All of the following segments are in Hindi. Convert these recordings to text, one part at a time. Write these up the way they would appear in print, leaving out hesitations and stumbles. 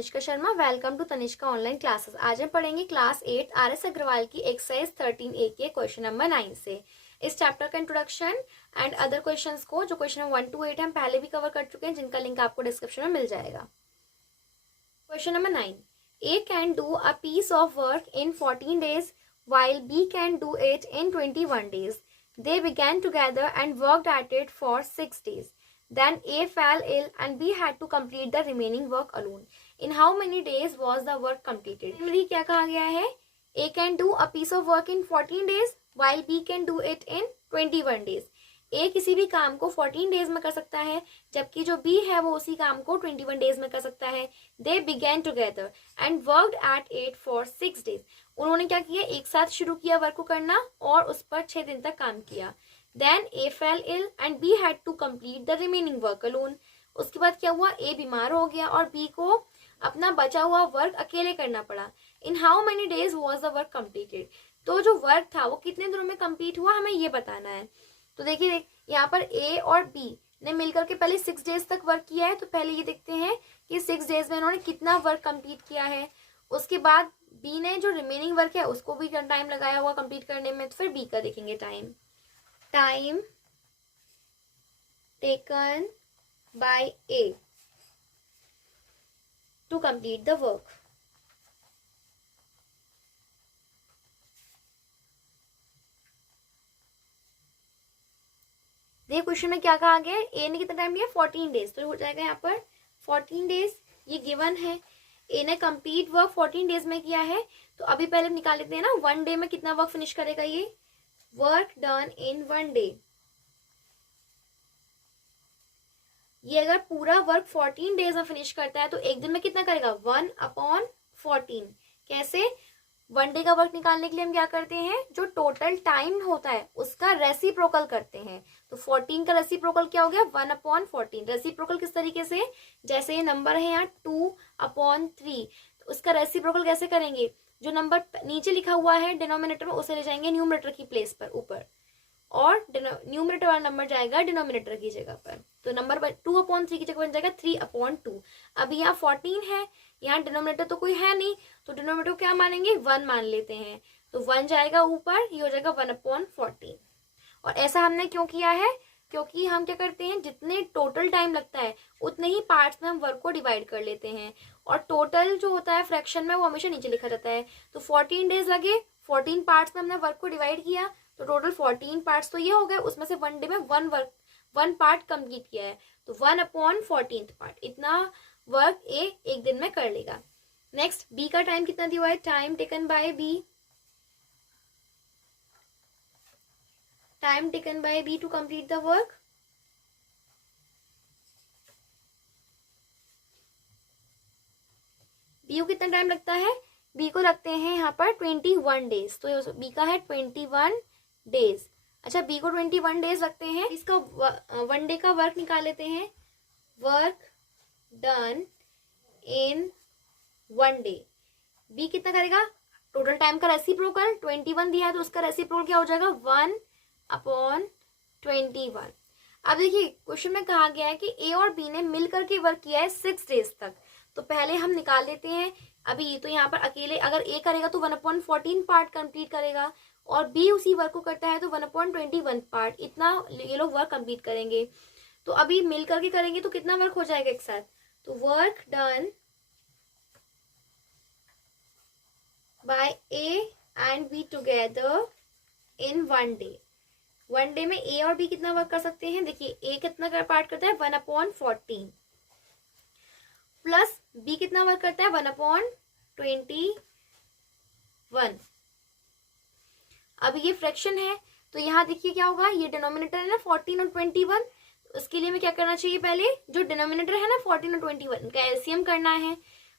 Tanishka Sharma. Welcome to Tanishka online classes. आज हम पढ़ेंगे क्लास 8 RS अग्रवाल की एक्सरसाइज 13A के क्वेश्चन नंबर 9 से। इस चैप्टर का इंट्रोडक्शन एंड अदर क्वेश्चंस को, जो क्वेश्चन नंबर 1 to 8 हम पहले भी कवर कर चुके हैं, जिनका लिंक आपको डिस्क्रिप्शन में मिल जाएगा। Question number 9, A can do a piece of work in 14 days while B can do it in 21 days. They began together and worked at it for 6 days. Then A fell ill and B had to complete the remaining work alone. In how many days was the work completed? Similarly, क्या कहा गया है? A can do a piece of work in 14 days while B can do it in 21 days. A किसी भी काम को 14 डेज में कर सकता है, जबकि जो B है वो उसी काम को 21 डेज में कर सकता है। They began together and worked at it for 6 days. उन्होंने क्या किया? एक साथ शुरू किया वर्क को करना और उस पर 6 दिन तक काम किया। Then A fell ill and B had to complete the remaining work alone. उसके बाद क्या हुआ? A बीमार हो गया और B को अपना बचा हुआ वर्क अकेले करना पड़ा। In how many days was the work completed? तो जो वर्क था वो कितने दिनों में कंप्लीट हुआ, हमें ये बताना है। तो देखिए यहाँ पर A और B ने मिलकर के पहले 6 डेज तक वर्क किया है। तो पहले ये देखते हैं कि 6 डेज में इन्होंने कितना वर्क कंप्लीट किया है। उसके बाद B ने जो रिमेनिंग वर्क है उसको भी टाइम लगाया हुआ कंप्लीट करने में। तो फिर B का देखेंगे time taken by A to complete the work. देखिए क्वेश्चन में क्या कहा गया है? ए ने कितना टाइम लिया? 14 डेज। तो हो जाएगा यहाँ पर 14 डेज, ये गिवन है। ए ने कंप्लीट वर्क 14 डेज में किया है। तो अभी पहले निकाल लेते हैं ना, 1 डे में कितना वर्क फिनिश करेगा ये? Work done in 1 day. ये अगर पूरा वर्क 14 डेज में फिनिश करता है तो एक दिन में कितना करेगा? 1/14। कैसे? 1 डे का वर्क निकालने के लिए हम क्या करते हैं? जो टोटल टाइम होता है उसका रेसिप्रोकल करते हैं। तो 14 का रेसिप्रोकल क्या हो गया? 1/14। रेसिप्रोकल किस तरीके से? जैसे ये नंबर है यहाँ 2/3, तो उसका रेसिप्रोकल कैसे करेंगे? जो नंबर नीचे लिखा हुआ है डिनोमिनेटर में, उसे ले जाएंगे न्यूमरेटर की प्लेस पर ऊपर, और न्यूमरेटर वाला नंबर जाएगा डिनोमिनेटर की जगह पर। तो नंबर 2/3 की जगह बन जाएगा 3/2। अब यहाँ 14 है, यहाँ डिनोमिनेटर तो कोई है नहीं, तो डिनोमिनेटर को क्या मानेंगे? 1 मान लेते हैं। तो 1 जाएगा ऊपर, ये हो जाएगा 1/14। और ऐसा हमने क्यों किया है? क्योंकि हम क्या करते हैं, जितने टोटल टाइम लगता है उतने ही पार्ट्स में हम वर्क को डिवाइड कर लेते हैं, और टोटल जो होता है फ्रैक्शन में वो हमेशा नीचे लिखा जाता है। तो 14 डेज लगे, 14 पार्ट्स में हमने वर्क को डिवाइड किया, तो टोटल 14 पार्ट्स तो ये हो गए। उसमें से 1 डे में 1 पार्ट कंप्लीट किया है, तो 1/14 पार्ट इतना वर्क ए एक दिन में कर लेगा। नेक्स्ट बी का टाइम कितना दिया हुआ है? Time taken by B, time taken by B to complete the work. B को कितना टाइम लगता है? बी को लगते हैं यहाँ पर 21 डेज। तो बी का है 21 डेज। अच्छा, बी को 21 डेज लगते हैं। इसका 1 डे का वर्क निकाल लेते हैं। Work done in 1 day. B कितना करेगा? टोटल टाइम का रेसिप्रोकल 21 दिया है, तो उसका रेसिप्रोकल क्या हो जाएगा? 1/21। अब देखिए क्वेश्चन में कहा गया है कि ए और बी ने मिलकर के वर्क किया है 6 डेज तक। तो पहले हम निकाल लेते हैं। अभी तो यहाँ पर अकेले अगर ए करेगा तो 1/14 पार्ट कंप्लीट करेगा, और बी उसी वर्क को करता है तो 1/21 पार्ट, इतना ये लोग वर्क कंप्लीट करेंगे। तो अभी मिल करके करेंगे तो कितना वर्क हो जाएगा एक साथ? तो work done by A and be together in 1 day. 1 day में ए और बी कितना वर्क कर सकते हैं? देखिए ए कितना पार्ट करता है? 1/14, प्लस बी कितना वर्क करता है? 1/21। अब ये फ्रैक्शन है, तो यहाँ देखिए क्या होगा, ये डिनोमिनेटर है ना 14 और 21, उसके लिए हमें क्या करना चाहिए? पहले जो डिनोमिनेटर है ना 14 और 21, इनका एलसीएम करना है।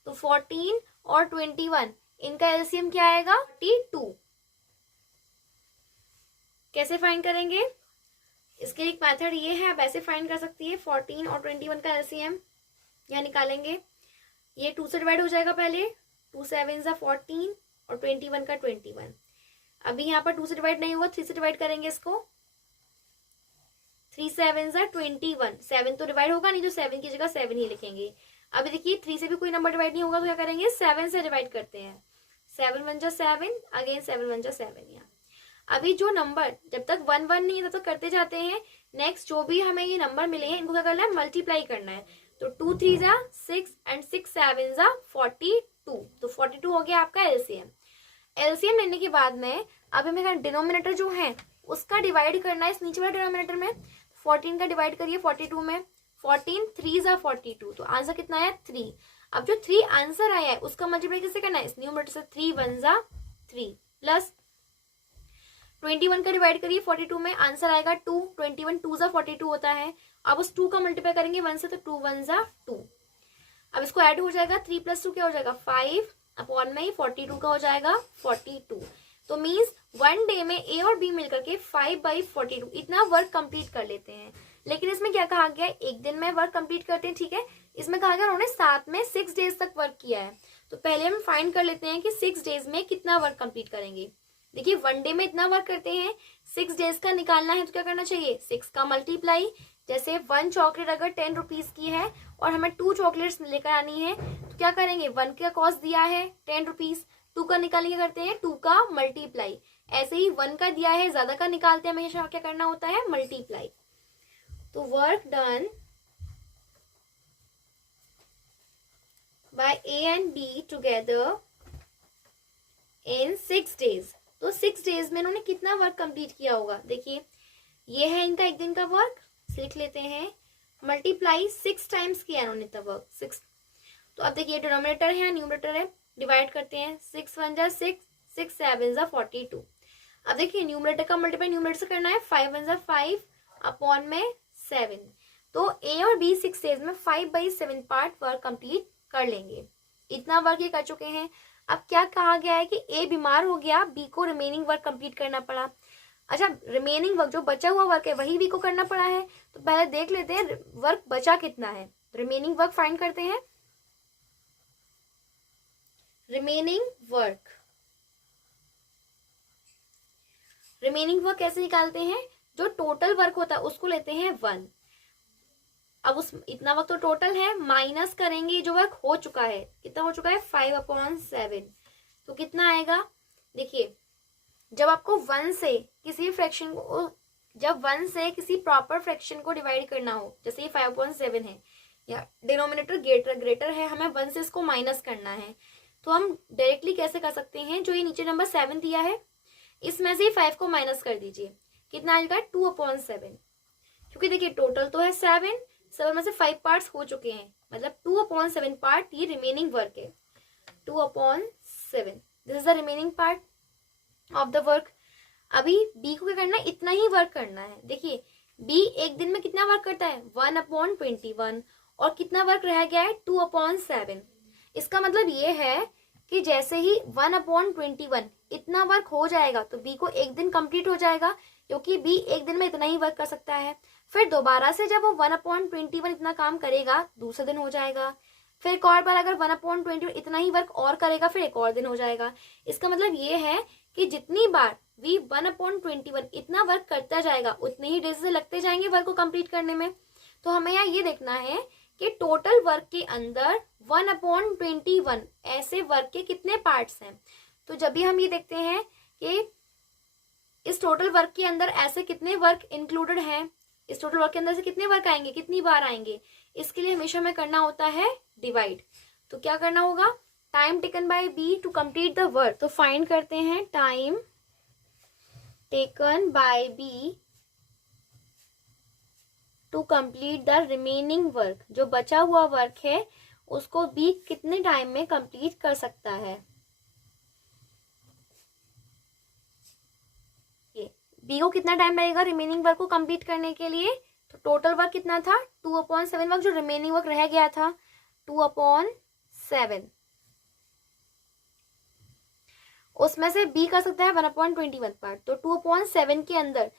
तो 14 और 21 इनका एलसीएम क्या आएगा? 42। कैसे फाइंड करेंगे? इसके लिए एक मेथड ये है, आप ऐसे फाइंड कर सकती है। 14 और 21 का एलसीएम यहाँ निकालेंगे। ये 2 से डिवाइड हो जाएगा पहले, 2 7 सा 14 और 21 का 21। अभी यहाँ पर 2 से डिवाइड नहीं हुआ, 3 से डिवाइड करेंगे इसको। 3 7 सा 21, 7 तो डिवाइड होगा नहीं, तो 7 की जगह 7 ही लिखेंगे। अभी देखिए 3 से भी कोई नंबर डिवाइड नहीं होगा तो क्या करेंगे, 7 से डिवाइड करते हैं। 7 1 जा 7, अगेन 7 1 जा 7। यहाँ अभी जो नंबर जब तक 1 1 नहीं है तब तक करते जाते हैं। नेक्स्ट जो भी हमें ये नंबर मिले हैं इनको क्या करना है, मल्टीप्लाई करना है। तो 2 3 जा 6 एंड 6 7 जा 42। तो 42 हो गया आपका एलसीएम। एलसीएम लेने के बाद में अब हमें डिनोमिनेटर जो है उसका डिवाइड करना है इस नीचे वाले डिनोमिनेटर में। 14 का डिवाइड करिए 42 में। 14 3 जा 42, तो आंसर कितना आया 3। अब जो 3 आंसर आया है उसका मल्टीप्लाई किससे करना है, इस न्यूमरेटर से। 3 1 जा 3 प्लस 21 का डिवाइड करिए 42 में, आंसर आएगा 2। 21 2 जा 42 होता है। अब उस 2 का मल्टीप्लाई करेंगे 1 से, तो 2 1 जा 2। अब इसको ऐड हो जाएगा, 3 + 2 क्या हो जाएगा 5 अपॉन में ही 42 का हो जाएगा 42। तो मीन्स 1 डे में ए और बी मिलकर के 5/42 इतना वर्क कंप्लीट कर लेते हैं। लेकिन इसमें क्या कहा गया है, एक दिन में वर्क कंप्लीट करते हैं, ठीक है। इसमें कहा गया उन्होंने साथ में 6 डेज तक वर्क किया है। तो पहले हम फाइंड कर लेते हैं कि 6 डेज में कितना वर्क कंप्लीट करेंगे। देखिए 1 डे में इतना वर्क करते हैं, 6 डेज का निकालना है तो क्या करना चाहिए, 6 का मल्टीप्लाई। जैसे 1 चॉकलेट अगर 10 रुपीज की है और हमें 2 चॉकलेट्स लेकर आनी है तो क्या करेंगे, 1 का कॉस्ट दिया है 10 रुपीज, 2 का निकालने क्या करते हैं 2 का मल्टीप्लाई। ऐसे ही 1 का दिया है, ज्यादा का निकालते हैं हमेशा क्या करना होता है, मल्टीप्लाई। तो work done by A and be together in 6 days. तो 6 डेज में इन्होंने कितना वर्क कंप्लीट किया होगा, देखिए ये है इनका एक दिन का वर्क, लिख लेते हैं मल्टीप्लाई 6 टाइम्स किया इन्होंने तब वर्क 6। तो अब देखिए डिनोमिनेटर है न्यूमरेटर है, डिवाइड करते हैं 6 1 जा 6, 6 7 जा 42। अब देखिए न्यूमरेटर का मल्टीप्लाई न्यूमरेटर से करना है, 5 1 जा 5 अपॉन में 7। तो ए और बी 6 डेज में 5/7 पार्ट वर्क कंप्लीट कर लेंगे। इतना वर्क ये कर चुके हैं। अब क्या कहा गया है कि ए बीमार हो गया, बी को रिमेनिंग वर्क कंप्लीट करना पड़ा। अच्छा रिमेनिंग वर्क जो बचा हुआ वर्क है वही बी को करना पड़ा है। तो पहले देख लेते हैं वर्क बचा कितना है, रिमेनिंग वर्क फाइंड करते हैं। रिमेनिंग वर्क कैसे निकालते हैं, जो टोटल वर्क होता है उसको लेते हैं 1। अब उस इतना वक्त तो टोटल है, माइनस करेंगे जो वर्क हो चुका है, कितना हो चुका है 5/7। तो कितना आएगा, देखिए जब आपको 1 से किसी फ्रैक्शन को, जब 1 से किसी प्रॉपर फ्रैक्शन को डिवाइड करना हो, जैसे ये 5/7 है या डिनोमिनेटर ग्रेटर है, हमें 1 से इसको माइनस करना है, तो हम डायरेक्टली कैसे कर सकते हैं, जो ये नीचे नंबर 7 दिया है इसमें से 5 को माइनस कर दीजिए, कितना आएगा 2/7। क्योंकि देखिए टोटल तो है 7 में से 5 पार्ट्स हो चुके हैं, मतलब 2/7 पार्ट ये रिमेनिंग वर्क है। 2/7 this is the remaining part of the work. अभी बी को क्या करना है, इतना ही वर्क करना है। देखिए बी एक दिन में कितना वर्क करता है 1/21, और कितना वर्क रह गया है 2/7। इसका मतलब ये है कि जैसे ही 1/21 इतना वर्क हो जाएगा तो बी को एक दिन कंप्लीट हो जाएगा, क्योंकि बी एक दिन में इतना ही वर्क कर सकता है। फिर दोबारा से जब वो 1/21 इतना काम करेगा दूसरे दिन हो जाएगा। फिर एक और बार अगर 1/21 इतना ही वर्क और करेगा फिर एक और दिन हो जाएगा। इसका मतलब ये है कि जितनी बार वी 1/21 इतना वर्क करता जाएगा उतने ही डेज से लगते जाएंगे वर्क को कंप्लीट करने में। तो हमें यहाँ ये देखना है कि टोटल वर्क के अंदर 1/21 ऐसे वर्क के कितने पार्ट्स हैं। तो जब भी हम ये देखते हैं कि इस टोटल वर्क के अंदर ऐसे कितने वर्क इंक्लूडेड हैं, इस टोटल वर्क के अंदर से कितने वर्क आएंगे, कितनी बार आएंगे, इसके लिए हमेशा हमें करना होता है डिवाइड। तो क्या करना होगा, time taken by B to complete the work. तो फाइंड करते हैं time taken by B to complete the remaining work. जो बचा हुआ वर्क है उसको बी कितने टाइम में कंप्लीट कर सकता है। बी को कितना टाइम लगेगा रिमेनिंग वर्क को कंप्लीट करने के लिए। तो टोटल वर्क कितना था 2/7 वर्क, जो रिमेनिंग वर्क रह गया था 2/7, उसमें से बी कर सकता है 1/21 पार्ट। तो 2/7 के अंदर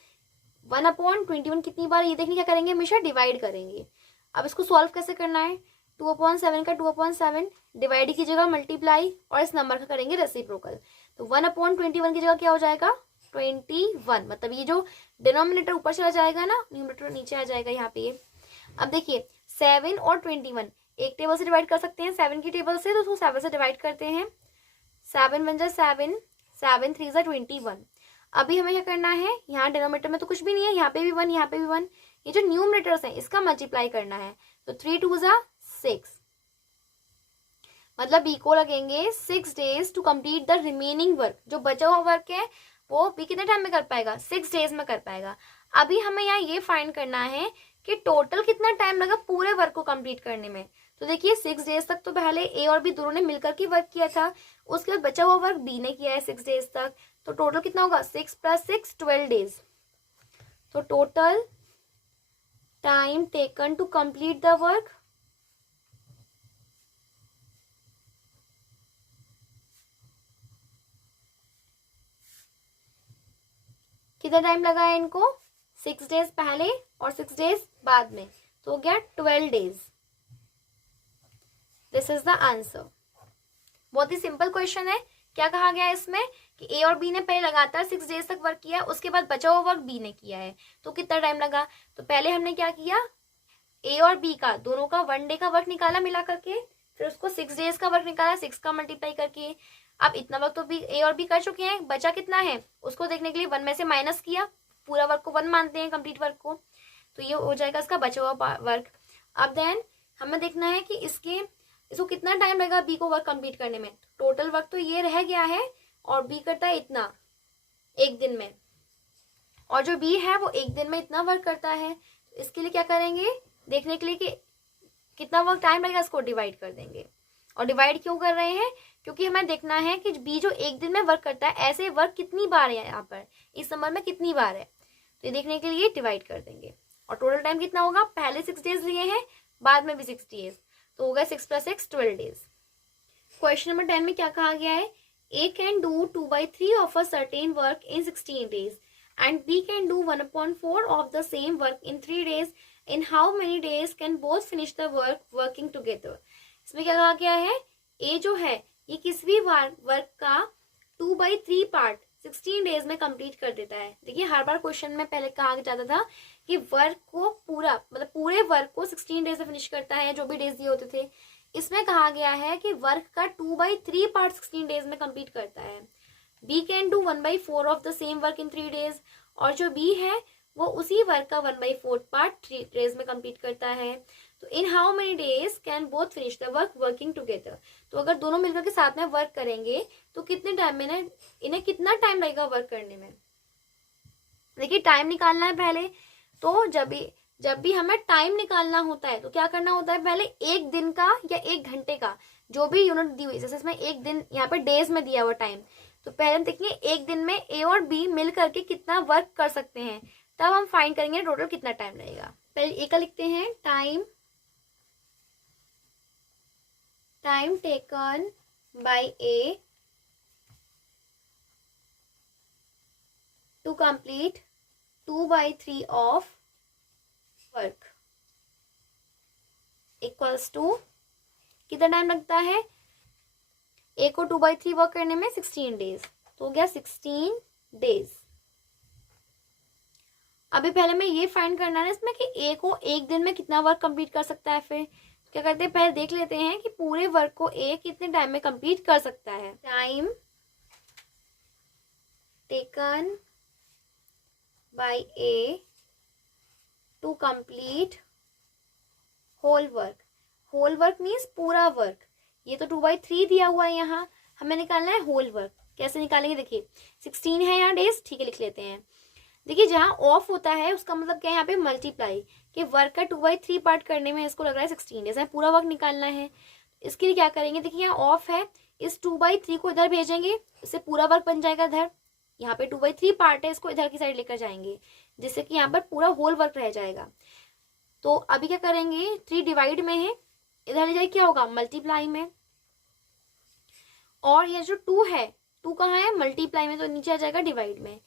1/21 कितनी बार, ये देखने क्या करेंगे, हमेशा डिवाइड करेंगे। अब इसको सॉल्व कैसे करना है, 2/7 का 2/7 डिवाइड की जगह मल्टीप्लाई और इस नंबर का करेंगे रेसिप्रोकल। तो 1/21 की जगह क्या हो जाएगा 21, मतलब ये जो डिनोमिनेटर ऊपर चला जाएगा ना, न्यूमरेटर नीचे आ जाएगा यहाँ पे। अब देखिए 7 और 21 एक टेबल से डिवाइड कर सकते हैं 7 की टेबल से, तो उसको 7 से डिवाइड करते हैं। 7 1 जा 7, 7 3 जा 21। अभी हमें क्या करना है, यहाँ डिनोमिनेटर में तो कुछ भी नहीं है, यहाँ पे भी 1, यहाँ पे भी 1, ये जो न्यूमरेटर्स हैं इसका मल्टीप्लाई करना है। तो 3 2 जा 6, मतलब बी को लगेंगे 6 days to complete the remaining work. जो बचा हुआ वर्क है वो बी कितने टाइम में कर पाएगा, 6 डेज में कर पाएगा। अभी हमें यहाँ ये फाइंड करना है कि टोटल कितना टाइम लगा पूरे वर्क को कंप्लीट करने में। तो देखिए 6 डेज तक तो पहले ए और बी दोनों ने मिलकर के वर्क किया था, उसके बाद बचा हुआ वर्क बी ने किया है 6 डेज तक। तो टोटल कितना होगा, 6 + 6 12 डेज। तो total time taken to complete the work, कितना टाइम लगा है इनको, 6 डेज पहले और 6 डेज बाद में, तो हो गया 12 days. This is the answer. बहुत ही सिंपल क्वेश्चन है। क्या कहा गया है इसमें कि ए और बी ने पहले लगातार 6 डेज तक वर्क किया, उसके बाद बचा हुआ वर्क बी ने किया है, तो कितना टाइम लगा। तो पहले हमने क्या किया, ए और बी का दोनों का 1 डे का वर्क निकाला मिला करके, फिर उसको 6 डेज का वर्क निकाला 6 का मल्टीप्लाई करके। अब इतना वर्क तो बी ए और बी कर चुके हैं, बचा कितना है उसको देखने के लिए 1 में से माइनस किया, पूरा वर्क को 1 मानते हैं कंप्लीट वर्क को, तो ये हो जाएगा इसका बचा हुआ वर्क। अब देन हमें देखना है कि इसको कितना टाइम लगेगा बी को वर्क कंप्लीट करने में। टोटल वर्क तो ये रह गया है और बी करता है इतना एक दिन में, और जो बी है वो एक दिन में इतना वर्क करता है। इसके लिए क्या करेंगे, देखने के लिए कि कितना वर्क टाइम लगेगा इसको डिवाइड कर देंगे। और डिवाइड क्यों कर रहे हैं, क्योंकि हमें देखना है कि बी जो एक दिन में वर्क करता है ऐसे वर्क कितनी बार है, यहाँ पर इस नंबर में कितनी बार है, तो ये देखने के लिए डिवाइड कर देंगे। और टोटल टाइम कितना होगा, पहले 6 डेज लिए हैं, बाद में भी 6 डेज, तो होगा 6 + 6 12 डेज। क्वेश्चन नंबर 10 में क्या कहा गया है, A can do 2/3 of a certain work in 16 days and B can do 1/4 of the same work in 3 days. In how many days can both finish the work working together. इसमें क्या कहा गया है, ए जो है ये किसी भी वर्क का 2/3 पार्ट 16 डेज में कंप्लीट कर देता है। देखिए हर बार क्वेश्चन में पहले कहा जाता था कि वर्क को पूरा मतलब पूरे वर्क को 16 डेज में फिनिश करता है, जो भी डेज दिए होते थे। इसमें कहा गया है कि वर्क का 2/3 पार्ट 16 डेज में कंप्लीट करता है। B can do 1/4 of the same work in 3 days, और जो बी है वो उसी वर्क का 1/4 पार्ट 3 डेज में कंप्लीट करता है। तो इन how many days can both finish the work working together. तो अगर दोनों मिलकर के साथ में वर्क करेंगे तो कितने टाइम में इन्हें कितना टाइम लगेगा वर्क करने में। देखिए टाइम निकालना है पहले, तो जब भी हमें टाइम निकालना होता है तो क्या करना होता है, पहले एक दिन का या एक घंटे का जो भी यूनिट दी हुई, जैसे इसमें एक दिन यहाँ पे डेज में दिया हुआ टाइम, तो पहले देखिए एक दिन में ए और बी मिल करके कितना वर्क कर सकते हैं, तब हम फाइंड करेंगे टोटल कितना टाइम लगेगा। पहले ए का लिखते हैं, time taken by A to complete 2/3 of work equals to कितना टाइम लगता है, ए को 2/3 वर्क करने में 16 डेज, तो हो गया 16 डेज। अभी पहले मैं ये फाइंड करना है इसमें कि ए को एक दिन में कितना वर्क कंप्लीट कर सकता है। फिर क्या करते हैं, पहले देख लेते हैं कि पूरे वर्क को ए कितने टाइम में कंप्लीट कर सकता है। Time taken by A to complete whole work. Whole work means पूरा वर्क। ये तो 2/3 दिया हुआ है, यहाँ हमें निकालना है होल वर्क। कैसे निकालेंगे, देखिए 16 है यहाँ डेज, ठीक है लिख लेते हैं। देखिए जहाँ ऑफ होता है उसका मतलब क्या है, यहाँ पे मल्टीप्लाई, कि वर्क का 2/3 पार्ट करने में इसको लग रहा है 16 डेज, पूरा वर्क निकालना है। इसके लिए क्या करेंगे, देखिए यहाँ ऑफ है, इस 2/3 को इधर भेजेंगे, इससे पूरा वर्क बन जाएगा इधर। यहाँ पे 2/3 पार्ट है, इसको इधर की साइड लेकर जाएंगे, जिससे कि यहाँ पर पूरा होल वर्क रह जाएगा। तो अभी क्या करेंगे, 3 डिवाइड में है, इधर ले जाए क्या होगा, मल्टीप्लाई में। और ये जो 2 है, 2 कहाँ है, मल्टीप्लाई में, तो नीचे आ जाएगा डिवाइड में।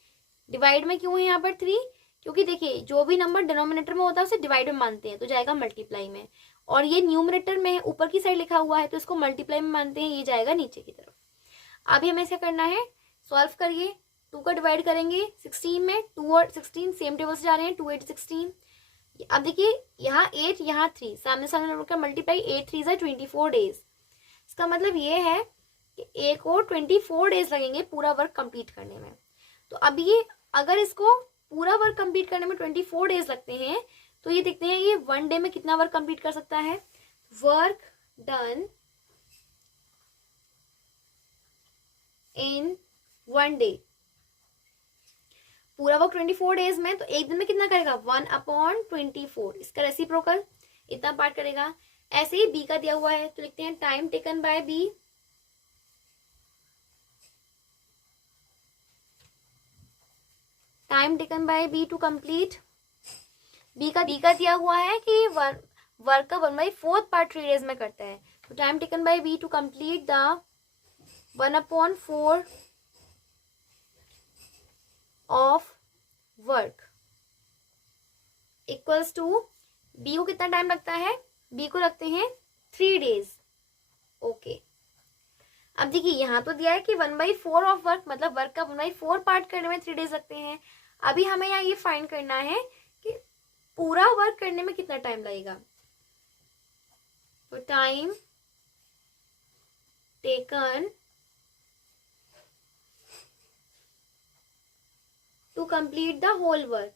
डिवाइड में क्यों है यहाँ पर 3, क्योंकि देखिए जो भी नंबर डिनोमिनेटर में होता है उसे डिवाइड में मानते हैं, तो जाएगा मल्टीप्लाई में। और ये न्यूमरेटर में है, ऊपर की साइड लिखा हुआ है, तो इसको मल्टीप्लाई में मानते हैं, ये जाएगा नीचे की तरफ। अभी हमें ऐसा करना है, सॉल्व करिए। 2 का डिवाइड करेंगे 16 में, 2 और 16 सेम टेबल से जा रहे हैं, 2 8 16, अब देखिए यहाँ 8 यहाँ 3, सामने सामने नंबर का मल्टीप्लाई, 8 3 ज़ा 24 डेज। इसका मतलब ये है कि एक को 24 डेज लगेंगे पूरा वर्क कंप्लीट करने में। तो अब ये अगर इसको पूरा वर्क कंप्लीट करने में 24 डेज लगते हैं तो ये देखते हैं ये 1 डे में कितना वर्क कंप्लीट कर सकता है। वर्क डन इन 1 डे, पूरा वर्क 24 डेज में, तो एक दिन में कितना करेगा 1/24, इसका रेसिप्रोकल इतना पार्ट करेगा। ऐसे ही बी का दिया हुआ है तो लिखते हैं time taken by B, time taken by B to complete. B का दिया हुआ है कि वर्क का 1/4 पार्ट 3 डेज में करता है, तो time taken by B to complete the 1/4 of work equals to, B को कितना टाइम लगता है, बी को लगते हैं 3 डेज। ओके, अब देखिए यहाँ तो दिया है कि 1/4 ऑफ वर्क, मतलब वर्क का 1/4 पार्ट करने में 3 डेज लगते हैं। अभी हमें यहाँ ये फाइंड करना है कि पूरा वर्क करने में कितना टाइम लगेगा। तो time taken to complete the whole work,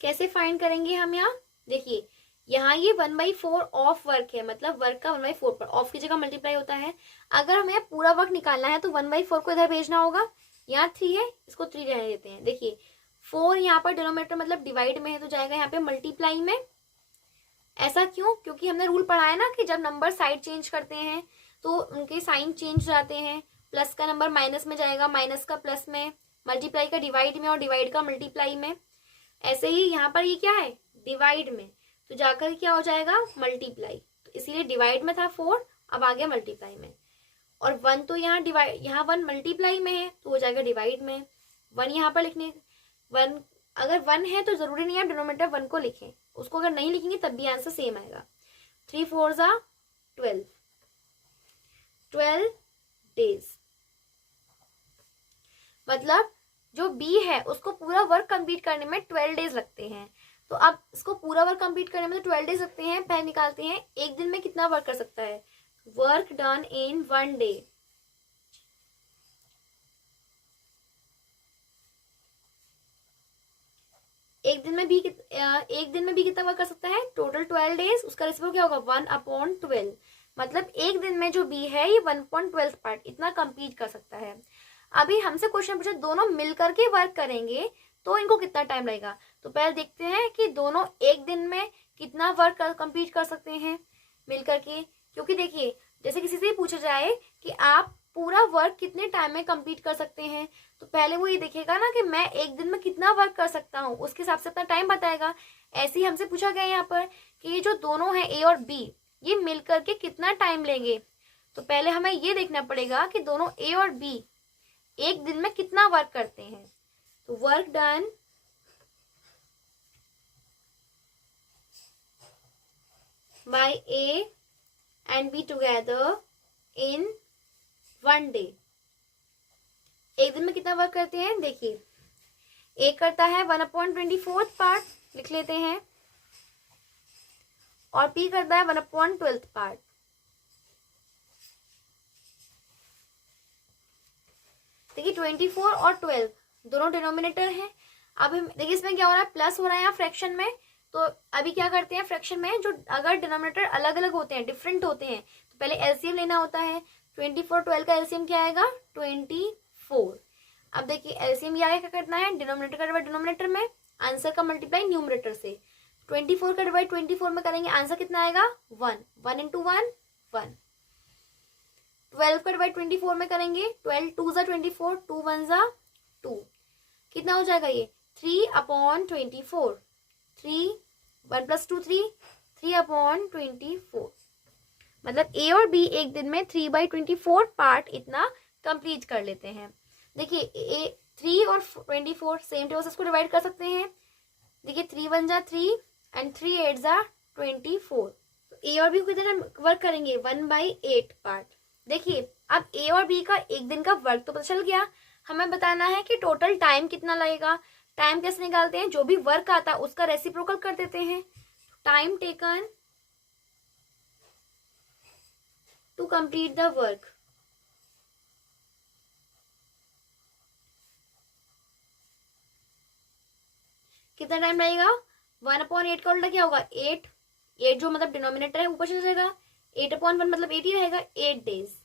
कैसे फाइंड करेंगे हम यहाँ, देखिए यहाँ ये 1/4 ऑफ वर्क है, मतलब वर्क का 1/4 पर ऑफ की जगह मल्टीप्लाई होता है। अगर हमें पूरा वर्क निकालना है तो 1/4 को इधर भेजना होगा, यहाँ 3 है इसको 3 रहने देते हैं। देखिए 4 यहाँ पर डिनोमिनेटर मतलब डिवाइड में है तो जाएगा यहाँ पे मल्टीप्लाई में। ऐसा क्यों, क्योंकि हमने रूल पढ़ा है ना कि जब नंबर साइड चेंज करते हैं तो उनके साइन चेंज हो जाते हैं। प्लस का नंबर माइनस में जाएगा, माइनस का प्लस में, मल्टीप्लाई का डिवाइड में और डिवाइड का मल्टीप्लाई में। ऐसे ही यहाँ पर ये क्या है डिवाइड में, तो जाकर क्या हो जाएगा मल्टीप्लाई, तो इसीलिए डिवाइड में था 4, अब आ गया मल्टीप्लाई में। और 1 तो यहाँ डिवाइड, यहाँ 1 मल्टीप्लाई में है तो हो जाएगा डिवाइड में। 1 यहाँ पर लिखने 1, अगर 1 है तो जरूरी नहीं है डिनोमिनेटर 1 को लिखें, उसको अगर नहीं लिखेंगे तब भी आंसर सेम आएगा। 3 4 ज़ा 12 डेज, मतलब जो बी है उसको पूरा वर्क कंप्लीट करने में 12 डेज लगते हैं। तो अब इसको पूरा वर्क कंप्लीट करने में तो 12 डेज लगते हैं, पहले निकालते हैं एक दिन में कितना वर्क कर सकता है। वर्क डन इन 1 डे, एक दिन में भी कितना वर्क कर सकता है, टोटल 12 डेज, उसका रेसिप्रोकल क्या होगा 1/12, मतलब एक दिन में जो बी है ये 1/12 पार्ट इतना कंप्लीट कर सकता है। अभी हमसे क्वेश्चन पूछा दोनों मिलकर के वर्क करेंगे तो इनको कितना टाइम लगेगा। तो पहले देखते हैं कि दोनों एक दिन में कितना वर्क कंप्लीट कर सकते हैं मिलकर के, क्योंकि देखिए जैसे किसी से पूछा जाए कि आप पूरा वर्क कितने टाइम में कंप्लीट कर सकते हैं, तो पहले वो ये देखेगा ना कि मैं एक दिन में कितना वर्क कर सकता हूँ, उसके हिसाब से अपना टाइम बताएगा। ऐसे ही हमसे पूछा गया यहाँ पर कि ये जो दोनों हैं ए और बी ये मिलकर के कितना टाइम लेंगे, तो पहले हमें ये देखना पड़ेगा कि दोनों ए और बी एक दिन में कितना वर्क करते हैं। तो work done by A and be together in 1 day, एक दिन में कितना वर्क करते हैं, देखिए ए करता है 1/24 पार्ट लिख लेते हैं और पी करता है 1/12 पार्ट। देखिए 24 और 12 दोनों डिनोमिनेटर हैं। अब देखिए इसमें क्या हो रहा है प्लस हो रहा है यहाँ फ्रैक्शन में, तो अभी क्या करते हैं फ्रैक्शन में जो अगर डिनोमिनेटर अलग अलग होते हैं डिफरेंट होते हैं तो पहले एलसीएम लेना होता है। 24 12 का एलसीएम क्या आएगा 24। अब देखिए एलसीएम ये आगे क्या करना है डिनोमिनेटर का डिवाइड डिनोमिनेटर में, आंसर का मल्टीप्लाई न्यूमरेटर से। 24 का डिवाइड 24 में करेंगे आंसर कितना आएगा 1, 1 × 1 1। 12 का डिवाइड 24 में करेंगे 12 2 ज़ा 24, 2 1 ज़ा 2, कितना हो जाएगा ये 3/24, 3 1 + 2 3, 3/24। मतलब ए और बी एक दिन में 3/24 पार्ट इतना कंप्लीट कर लेते हैं। देखिए ए 3 और 24 सेम टेबल से इसको डिवाइड कर सकते हैं। देखिए 3 1 ज़ा 3 एंड 3 8 ज़ा 24। तो ए और बी को कितना वर्क करेंगे 1/8 पार्ट। देखिए अब ए और बी का एक दिन का वर्क तो पता चल गया, हमें बताना है कि टोटल टाइम कितना लगेगा। टाइम कैसे निकालते हैं, जो भी वर्क आता है उसका रेसिप्रोकल कर देते हैं। Time taken to complete the work, कितना टाइम लगेगा। 1/8 का उल्टा क्या होगा, 8। 8 जो मतलब डिनोमिनेटर है ऊपर चला जाएगा, 8/1 मतलब 8 ही रहेगा, 8 डेज।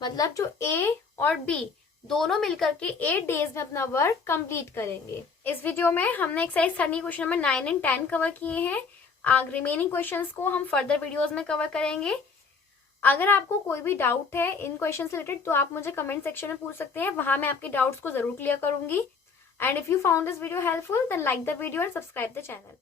मतलब जो ए और बी दोनों मिलकर के 8 डेज में अपना वर्क कंप्लीट करेंगे। इस वीडियो में हमने exercise 30 question number 9 and 10 cover किए हैं। आगे रिमेनिंग क्वेश्चंस को हम फर्दर वीडियोस में कवर करेंगे। अगर आपको कोई भी डाउट है इन क्वेश्चन से रिलेटेड तो आप मुझे कमेंट सेक्शन में पूछ सकते हैं, वहां मैं आपके डाउट्स को जरूर क्लियर करूंगी। And if you found this video helpful then like the video and subscribe the channel.